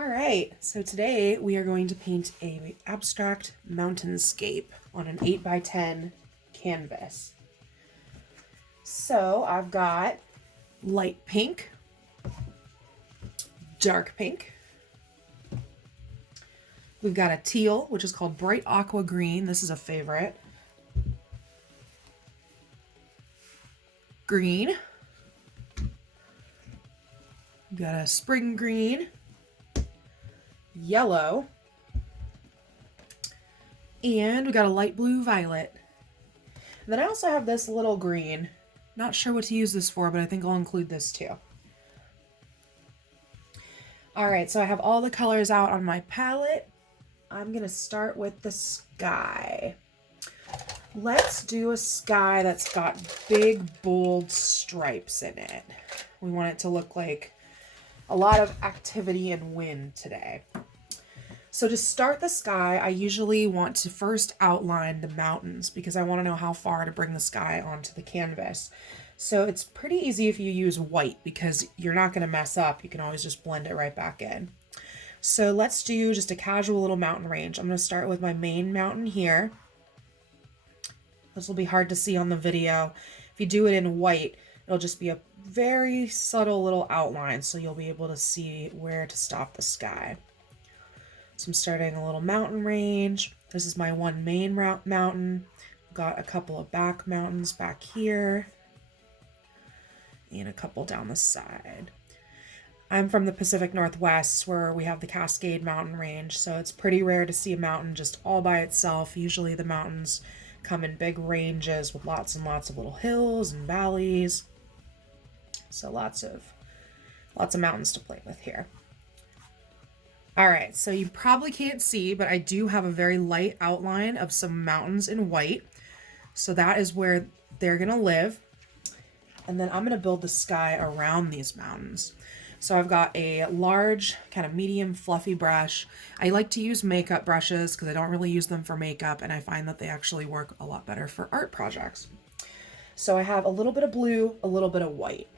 All right, so today we are going to paint a abstract mountainscape on an 8x10 canvas. So I've got light pink, dark pink. We've got a teal, which is called bright aqua green. This is a favorite. Green. We've got a spring green. Yellow. And we got a light blue violet. And then I also have this little green. Not sure what to use this for, but I think I'll include this too. All right, so I have all the colors out on my palette. I'm gonna start with the sky. Let's do a sky that's got big, bold stripes in it. We want it to look like a lot of activity and wind today. So to start the sky, I usually want to first outline the mountains because I want to know how far to bring the sky onto the canvas. So it's pretty easy if you use white because you're not going to mess up. You can always just blend it right back in. So let's do just a casual little mountain range. I'm going to start with my main mountain here. This will be hard to see on the video. If you do it in white, it'll just be a very subtle little outline, so you'll be able to see where to stop the sky. So I'm starting a little mountain range. This is my one main mountain. I've got a couple of back mountains back here and a couple down the side. I'm from the Pacific Northwest where we have the Cascade Mountain Range, so it's pretty rare to see a mountain just all by itself. Usually the mountains come in big ranges with lots and lots of little hills and valleys. So lots of mountains to play with here. All right, so you probably can't see, but I do have a very light outline of some mountains in white. So that is where they're gonna live. And then I'm gonna build the sky around these mountains. So I've got a large, kind of medium, fluffy brush. I like to use makeup brushes because I don't really use them for makeup, and I find that they actually work a lot better for art projects. So I have a little bit of blue, a little bit of white.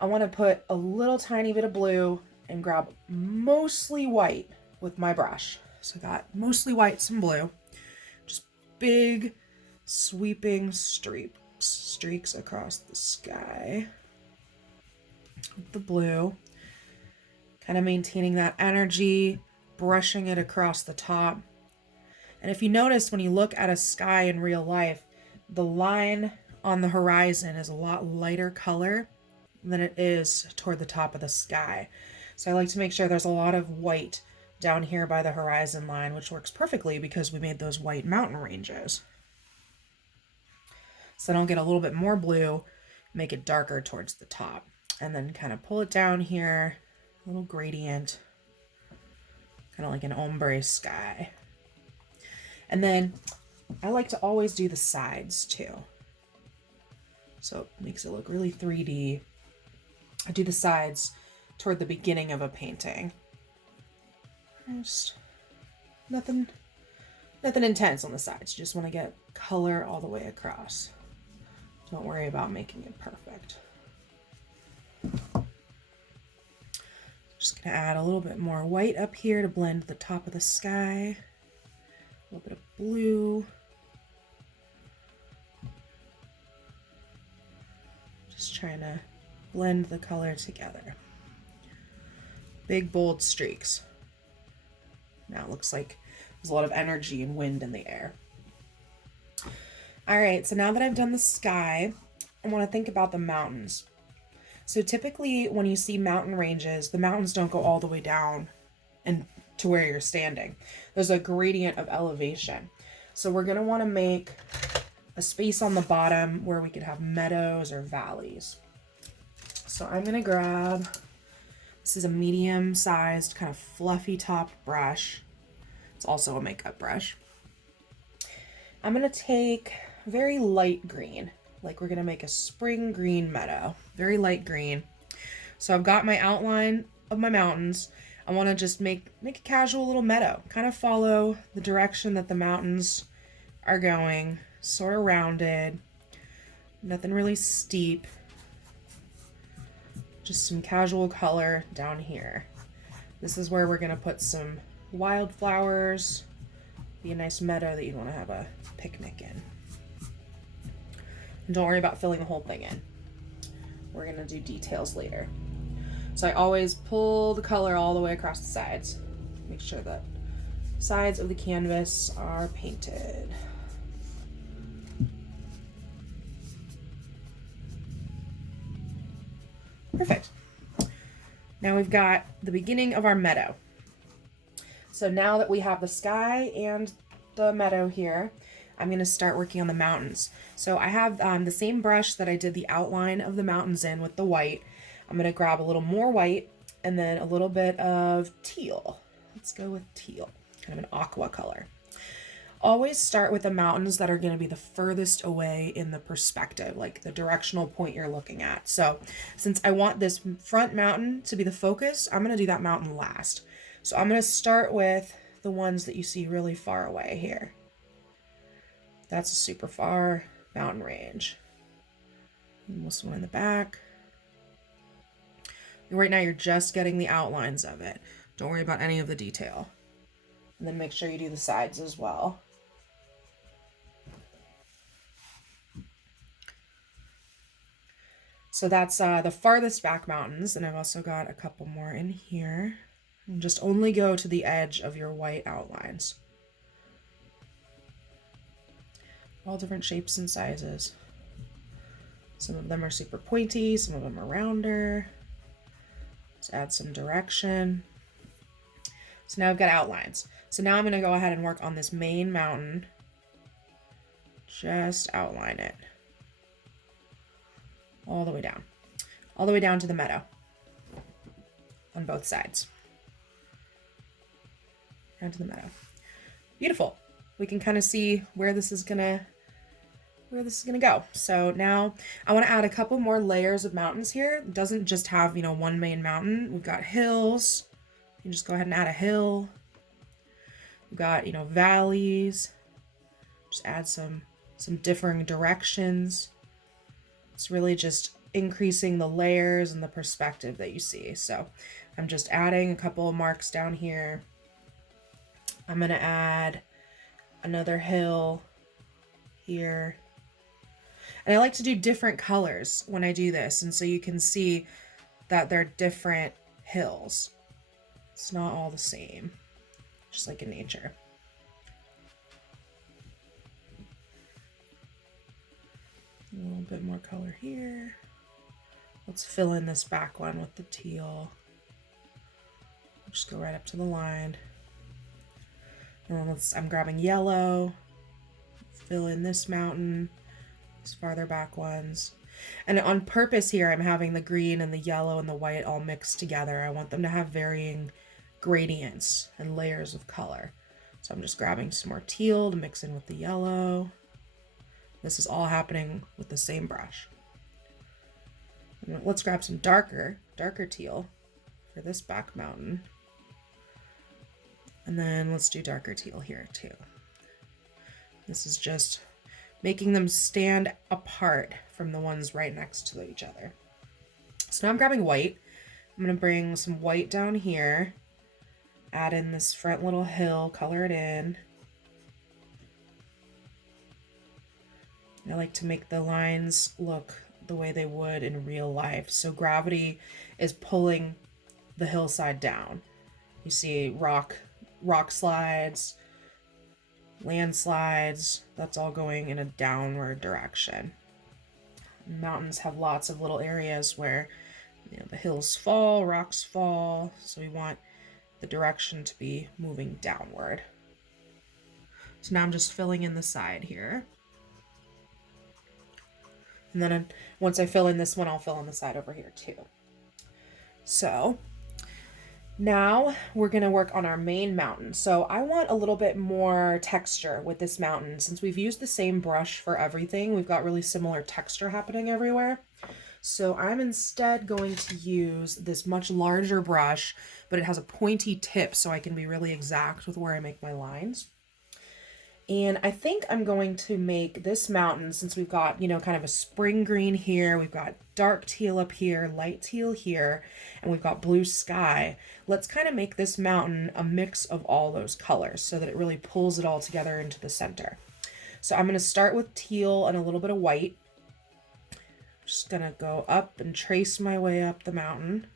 I want to put a little tiny bit of blue and grab mostly white with my brush. So I got mostly white, some blue. Just big, sweeping streaks across the sky with the blue. Kind of maintaining that energy, brushing it across the top. And if you notice when you look at a sky in real life, the line on the horizon is a lot lighter color than it is toward the top of the sky. So I like to make sure there's a lot of white down here by the horizon line, which works perfectly because we made those white mountain ranges. So then I'll get a little bit more blue, make it darker towards the top, and then kind of pull it down here, a little gradient, kind of like an ombre sky. And then I like to always do the sides too. So it makes it look really 3D. I do the sides toward the beginning of a painting. Just nothing intense on the sides. You just want to get color all the way across. Don't worry about making it perfect. Just gonna add a little bit more white up here to blend the top of the sky. A little bit of blue. Just trying to blend the color together. Big, bold streaks. Now it looks like there's a lot of energy and wind in the air. All right, so now that I've done the sky, I want to think about the mountains. So typically when you see mountain ranges, the mountains don't go all the way down and to where you're standing. There's a gradient of elevation. So we're going to want to make a space on the bottom where we could have meadows or valleys. So I'm going to grab, this is a medium-sized kind of fluffy top brush. It's also a makeup brush. I'm going to take very light green, like we're going to make a spring green meadow, very light green. So I've got my outline of my mountains. I want to just make a casual little meadow, kind of follow the direction that the mountains are going, sort of rounded, nothing really steep. Just some casual color down here. This is where we're going to put some wildflowers. Be a nice meadow that you'd want to have a picnic in. And don't worry about filling the whole thing in. We're going to do details later. So I always pull the color all the way across the sides. Make sure that sides of the canvas are painted. Perfect. Now we've got the beginning of our meadow. So now that we have the sky and the meadow here, I'm going to start working on the mountains. So I have the same brush that I did the outline of the mountains in with the white. I'm going to grab a little more white and then a little bit of teal. Let's go with teal, kind of an aqua color. Always start with the mountains that are going to be the furthest away in the perspective, like the directional point you're looking at. So since I want this front mountain to be the focus, I'm going to do that mountain last. So I'm going to start with the ones that you see really far away here. That's a super far mountain range. And this one in the back. And right now you're just getting the outlines of it. Don't worry about any of the detail. And then make sure you do the sides as well. So that's the farthest back mountains, and I've also got a couple more in here. And just only go to the edge of your white outlines. All different shapes and sizes. Some of them are super pointy, some of them are rounder. Let's add some direction. So now I've got outlines. So now I'm going to go ahead and work on this main mountain. Just outline it. All the way down. All the way down to the meadow. On both sides. Down to the meadow. Beautiful. We can kind of see where this is gonna go. So now I want to add a couple more layers of mountains here. It doesn't just have, one main mountain. We've got hills. You can just go ahead and add a hill. We've got, valleys. Just add some differing directions. It's really just increasing the layers and the perspective that you see. So I'm just adding a couple of marks down here. I'm going to add another hill here. And I like to do different colors when I do this. And so you can see that they're different hills. It's not all the same, just like in nature. A little bit more color here. Let's fill in this back one with the teal. Just go right up to the line. And then I'm grabbing yellow. Fill in this mountain, these farther back ones. And on purpose here, I'm having the green and the yellow and the white all mixed together. I want them to have varying gradients and layers of color. So I'm just grabbing some more teal to mix in with the yellow. This is all happening with the same brush. And let's grab some darker teal for this back mountain. And then let's do darker teal here too. This is just making them stand apart from the ones right next to each other. So now I'm grabbing white. I'm going to bring some white down here. Add in this front little hill, color it in. I like to make the lines look the way they would in real life. So gravity is pulling the hillside down. You see rock slides, landslides, that's all going in a downward direction. Mountains have lots of little areas where the hills fall, rocks fall, so we want the direction to be moving downward. So now I'm just filling in the side here. And then once I fill in this one, I'll fill in the side over here too. So now we're going to work on our main mountain. So I want a little bit more texture with this mountain. Since we've used the same brush for everything, we've got really similar texture happening everywhere. So I'm instead going to use this much larger brush, but it has a pointy tip so I can be really exact with where I make my lines. And I think I'm going to make this mountain, since we've got, you know, kind of a spring green here, we've got dark teal up here, light teal here, and we've got blue sky. Let's kind of make this mountain a mix of all those colors so that it really pulls it all together into the center. So I'm going to start with teal and a little bit of white. Just going to go up and trace my way up the mountain.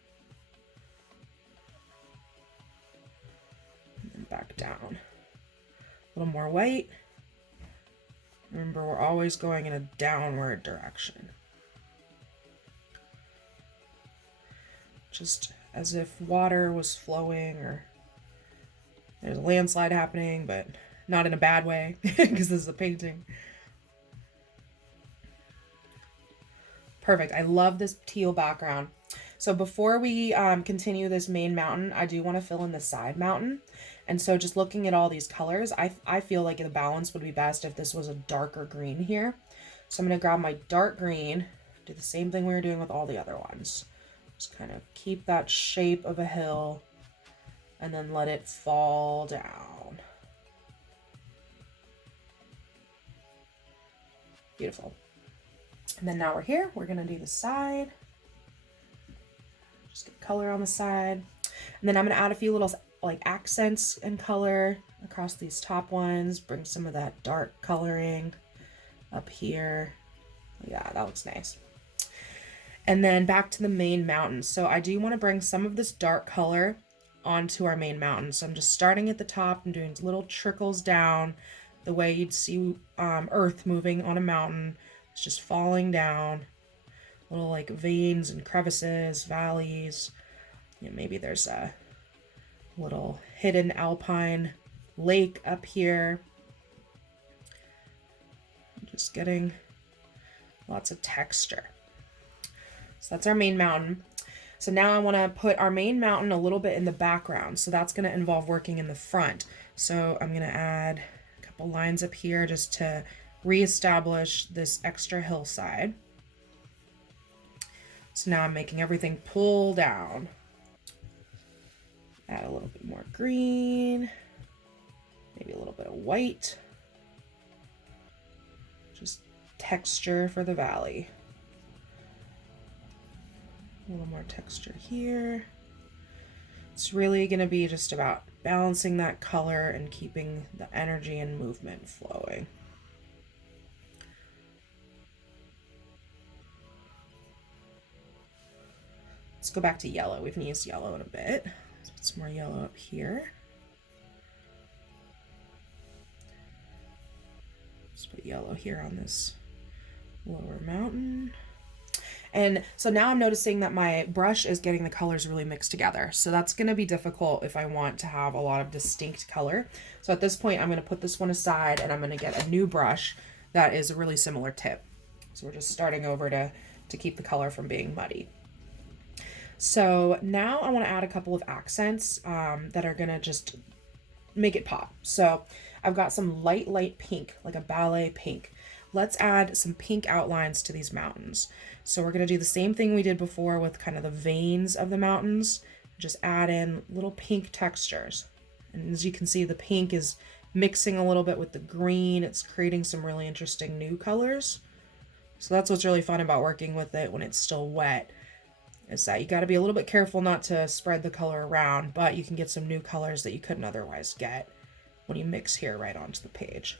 And then back down. A little more white. Remember, we're always going in a downward direction. Just as if water was flowing, or there's a landslide happening, but not in a bad way, because this is a painting. Perfect. I love this teal background. So before we continue this main mountain, I do want to fill in the side mountain. And so just looking at all these colors, I feel like the balance would be best if this was a darker green here. So I'm going to grab my dark green, do the same thing we were doing with all the other ones. Just kind of keep that shape of a hill and then let it fall down. Beautiful. And then now we're here, we're going to do the side. Just get color on the side. And then I'm going to add a few little like accents and color across these top ones. Bring some of that dark coloring up here. Yeah, that looks nice. And then back to the main mountain. So I do want to bring some of this dark color onto our main mountain. So I'm just starting at the top and doing little trickles down the way you'd see earth moving on a mountain. It's just falling down. Little like veins and crevices, valleys. You know, maybe there's a little hidden alpine lake up here. Just getting lots of texture. So that's our main mountain. So now I want to put our main mountain a little bit in the background. So that's going to involve working in the front. So I'm going to add a couple lines up here just to reestablish this extra hillside. So now I'm making everything pull down. Add a little bit more green, maybe a little bit of white. Just texture for the valley. A little more texture here. It's really going to be just about balancing that color and keeping the energy and movement flowing. Let's go back to yellow. We haven't used yellow in a bit. Let's put some more yellow up here. Let's put yellow here on this lower mountain. And so now I'm noticing that my brush is getting the colors really mixed together. So that's going to be difficult if I want to have a lot of distinct color. So at this point, I'm going to put this one aside and I'm going to get a new brush that is a really similar tip. So we're just starting over to keep the color from being muddy. So now I want to add a couple of accents that are going to just make it pop. So I've got some light pink, like a ballet pink. Let's add some pink outlines to these mountains. So we're going to do the same thing we did before with kind of the veins of the mountains. Just add in little pink textures. And as you can see, the pink is mixing a little bit with the green. It's creating some really interesting new colors. So that's what's really fun about working with it when it's still wet, is that you got to be a little bit careful not to spread the color around, but you can get some new colors that you couldn't otherwise get when you mix here right onto the page.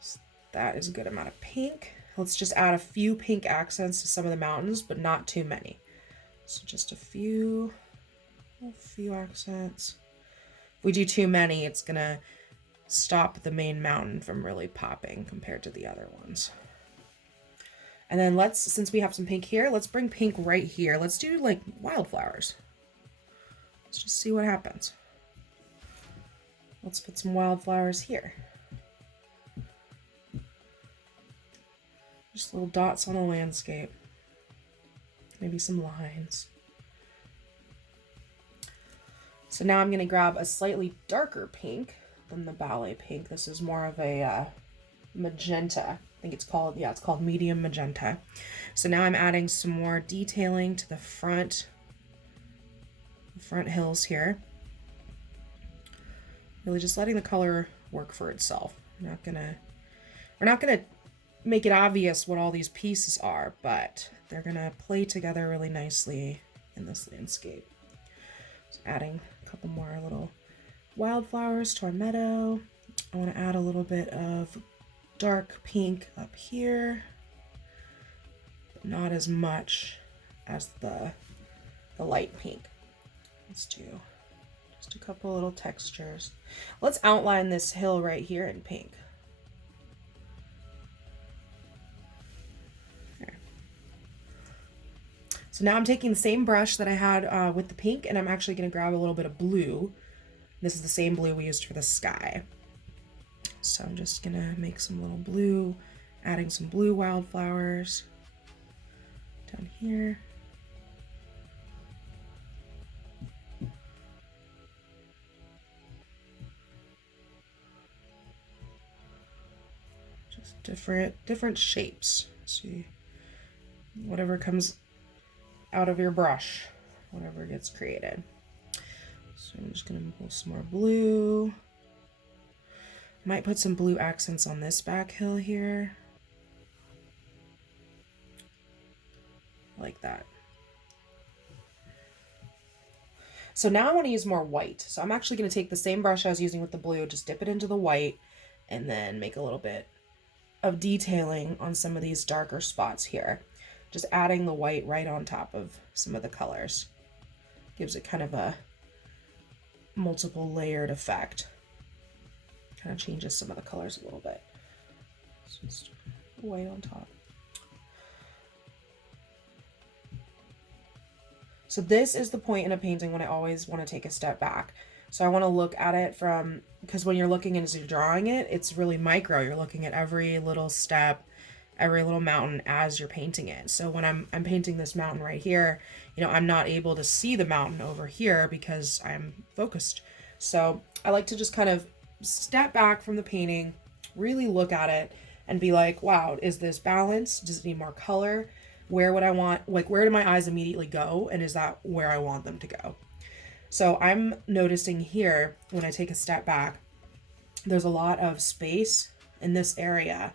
So that is a good amount of pink. Let's just add a few pink accents to some of the mountains, but not too many. So just a few accents. If we do too many, it's gonna stop the main mountain from really popping compared to the other ones. And then since we have some pink here, let's bring pink right here. Let's do like wildflowers. Let's just see what happens. Let's put some wildflowers here. Just little dots on the landscape. Maybe some lines. So now I'm gonna grab a slightly darker pink than the ballet pink. This is more of a magenta. I think it's called medium magenta. So now I'm adding some more detailing to the front hills here. Really just letting the color work for itself. We're not gonna make it obvious what all these pieces are, but they're gonna play together really nicely in this landscape. So adding a couple more little wildflowers to our meadow. I want to add a little bit of dark pink up here, but not as much as the light pink. Let's do just a couple little textures. Let's outline this hill right here in pink. There. So now I'm taking the same brush that I had with the pink, and I'm actually going to grab a little bit of blue. This is the same blue we used for the sky. So I'm just going to make some little blue, adding some blue wildflowers down here. Just different shapes. See, whatever comes out of your brush, whatever gets created. So I'm just going to pull some more blue. Might put some blue accents on this back hill here. Like that. So now I want to use more white. So I'm actually going to take the same brush I was using with the blue, just dip it into the white, and then make a little bit of detailing on some of these darker spots here. Just adding the white right on top of some of the colors. Gives it kind of a multiple layered effect. Kind of changes some of the colors a little bit. So just white on top. So this is the point in a painting when I always want to take a step back. So I want to look at it from, because when you're looking as you're drawing it, it's really micro. You're looking at every little step, every little mountain as you're painting it. So when I'm painting this mountain right here, you know, I'm not able to see the mountain over here because I'm focused. So I like to just kind of step back from the painting, really look at it and be like, wow, is this balanced? Does it need more color? Where would I want, like, where do my eyes immediately go? And is that where I want them to go? So I'm noticing here, when I take a step back, there's a lot of space in this area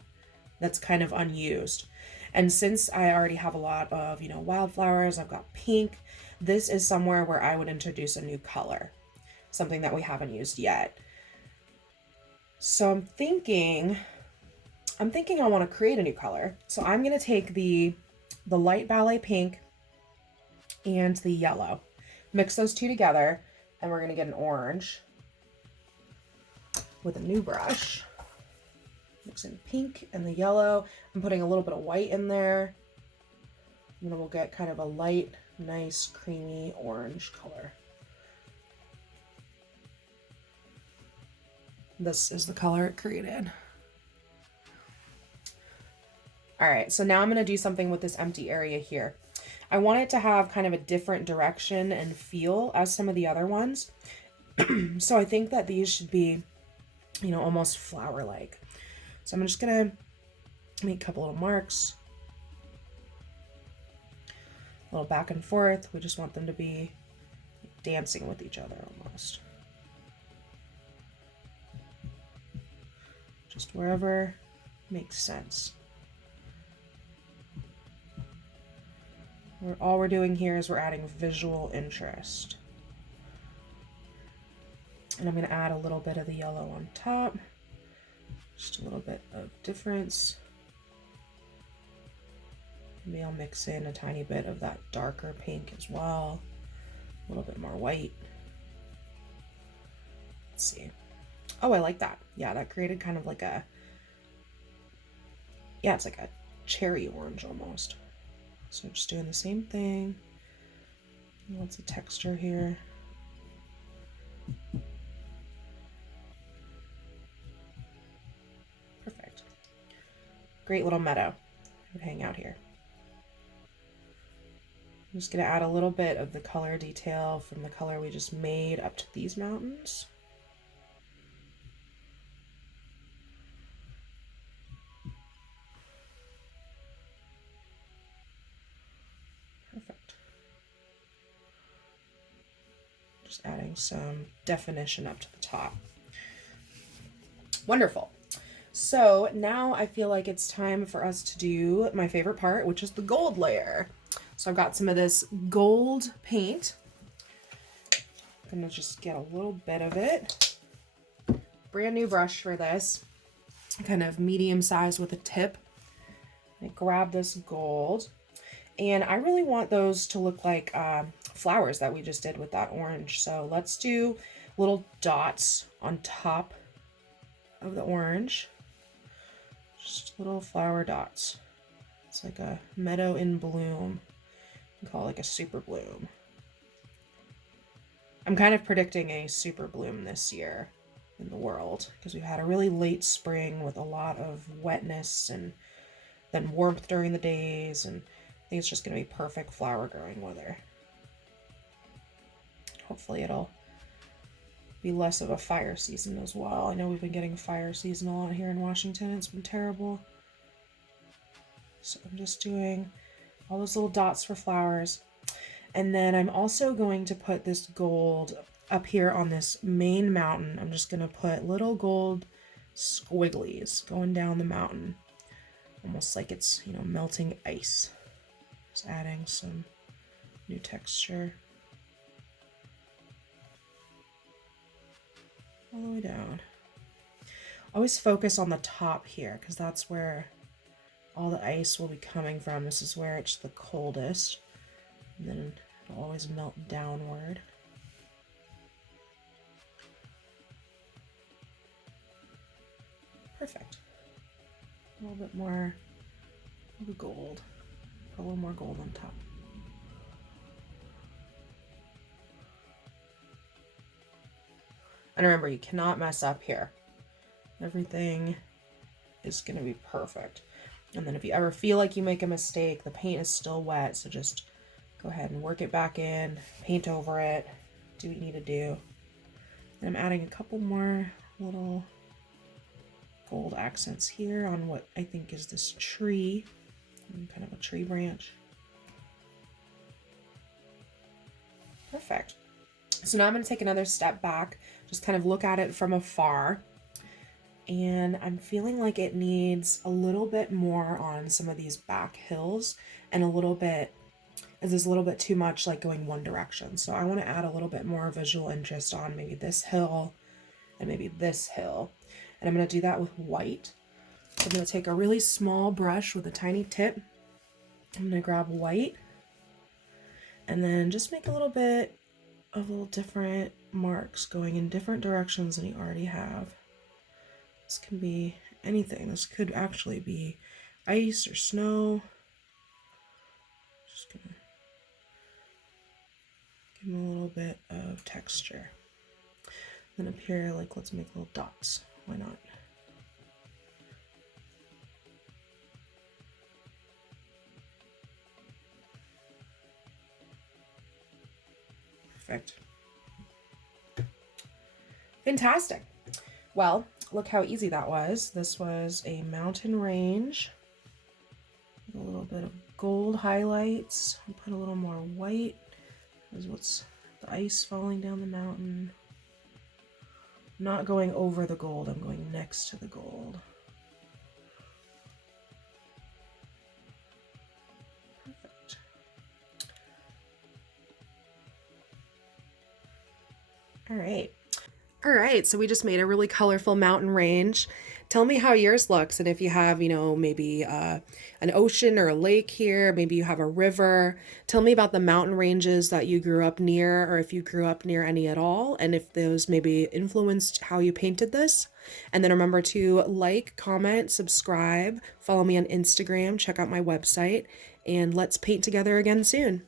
that's kind of unused. And since I already have a lot of, you know, wildflowers, I've got pink, this is somewhere where I would introduce a new color, something that we haven't used yet. So I'm thinking I want to create a new color. So I'm going to take the light ballet pink and the yellow, mix those two together, and we're going to get an orange with a new brush. Mixing pink and the yellow. I'm putting a little bit of white in there. And then we'll get kind of a light, nice, creamy orange color. This is the color it created. All right, so now I'm going to do something with this empty area here. I want it to have kind of a different direction and feel as some of the other ones. So I think that these should be, you know, almost flower-like. So I'm just going to make a couple little marks. A little back and forth. We just want them to be dancing with each other almost. Just wherever makes sense. All we're doing here is we're adding visual interest. And I'm going to add a little bit of the yellow on top. Just a little bit of difference. Maybe I'll mix in a tiny bit of that darker pink as well. A little bit more white. Let's see. Oh, I like that. Yeah, that created kind of like a, yeah, it's like a cherry orange almost. So just doing the same thing. Lots of texture here. Perfect. Great little meadow. I would hang out here. I'm just going to add a little bit of the color detail from the color we just made up to these mountains. Perfect. Just adding some definition up to the top. Wonderful. So now I feel like it's time for us to do my favorite part, which is the gold layer. So I've got some of this gold paint. I'm gonna just get a little bit of it. Brand new brush for this, kind of medium size with a tip. I grab this gold, and I really want those to look like flowers that we just did with that orange. So let's do little dots on top of the orange. Just little flower dots. It's like a meadow in bloom. You can call it like a super bloom. I'm kind of predicting a super bloom this year in the world because we've had a really late spring with a lot of wetness and then warmth during the days, and I think it's just going to be perfect flower growing weather. Hopefully it'll be less of a fire season as well. I know we've been getting fire season a lot here in Washington. It's been terrible. So I'm just doing all those little dots for flowers. And then I'm also going to put this gold up here on this main mountain. I'm just going to put little gold squigglies going down the mountain. Almost like it's, melting ice. Just adding some new texture. All the way down. Always focus on the top here because that's where all the ice will be coming from. This is where it's the coldest. And then it'll always melt downward. Perfect. A little bit more of the gold. Put a little more gold on top. And remember, you cannot mess up here. Everything is going to be perfect. And then if you ever feel like you make a mistake, the paint is still wet, so just go ahead and work it back in, paint over it, do what you need to do. And I'm adding a couple more little gold accents here on what I think is this tree, kind of a tree branch. Perfect. So now I'm going to take another step back, just kind of look at it from afar. And I'm feeling like it needs a little bit more on some of these back hills, and a little bit too much like going one direction. So I want to add a little bit more visual interest on maybe this hill and maybe this hill. And I'm going to do that with white. So I'm going to take a really small brush with a tiny tip. I'm going to grab white and then just make a little bit of little different marks going in different directions than you already have. This can be anything. This could actually be ice or snow. Just gonna give them a little bit of texture. Then up here, let's make little dots. Why not? Perfect. Fantastic. Well, look how easy that was. This was a mountain range with a little bit of gold highlights. I'll put a little more white. This is what's the ice falling down the mountain. I'm not going over the gold, I'm going next to the gold. Perfect. All right. All right, so we just made a really colorful mountain range. Tell me how yours looks, and if you have, maybe an ocean or a lake here, maybe you have a river. Tell me about the mountain ranges that you grew up near, or if you grew up near any at all, and if those maybe influenced how you painted this. And then remember to like, comment, subscribe, follow me on Instagram, check out my website, and let's paint together again soon.